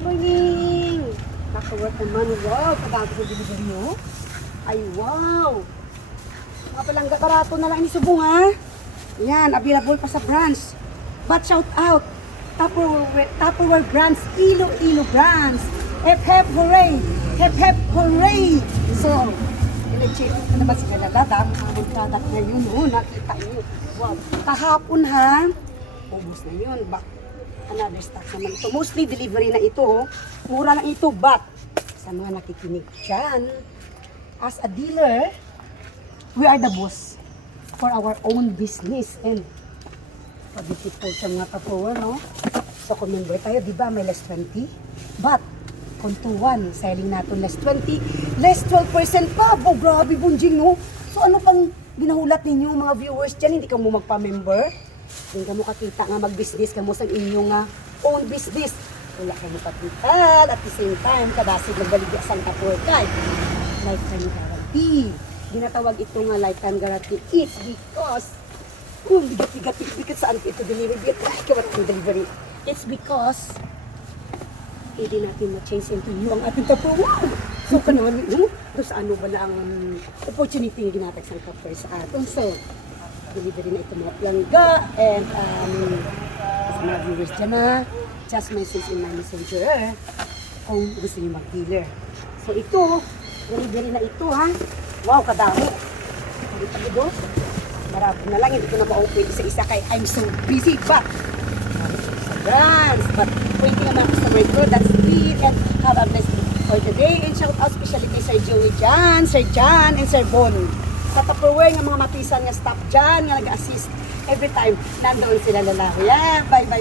Morning! Nakawork naman. Wow! Pagkakas sa delivery nyo. Ay, wow! Mga palangga barato na lang ini subong ha. Yan, available pa sa branch. But shout out! Tupperware brands, Iloilo brands. Hep hep hooray! Hep hep hooray! So, i-check ko naman si Kalala. Dami ang product ngayon. Oh, nakita nyo. Wow! Kahapon ha. Ubus na yun. Another stock naman ito. Mostly delivery na ito. Oh. Mura lang ito, but sa mga nakikinig dyan, as a dealer, we are the boss for our own business. And pag-beautiful sa mga Tupperware, no? So kung member tayo, di ba may less 20? But kung 2-1, selling natin less 20, less 12% pa. Bo, grabe bunjing, no? So ano pang binahulat ninyo mga viewers dyan? Hindi ka mo magpa-member? Hindi ka mo kakita nga mag-business ka mo sa inyong own business. Wala ka mo kapital at the same time, kadasig nagbaligya sa Tupperware kay lifetime guarantee. Ginatawag ito nga lifetime guarantee. It's because bigat saan ito delivery. Bigat ang delivery. It's because hindi natin ma-change into you ang ating Tupperware. So, kanaman doon sa ano ba na ang opportunity yung ginatag sa Tupperware sa atin. So, delivery na ito mga plangga and sa mga viewers dyan na just message in my messenger kung gusto nyo mag-dealer. So, ito, delivery na ito ha. Wow, kadami. Hindi doon. Marami na lang, hindi ko na ma-open isa-isa kay I'm so busy, but sa brands, but waiting ang mga customer ko, that's it, and have a blessed day for today, and shout out especially kay Sir Joey dyan, Sir John, and Sir Bon. Sa Tupperware ng mga matisan nga staff dyan, nga nag-assist every time, nandoon sila lalaho. Yeah, bye-bye.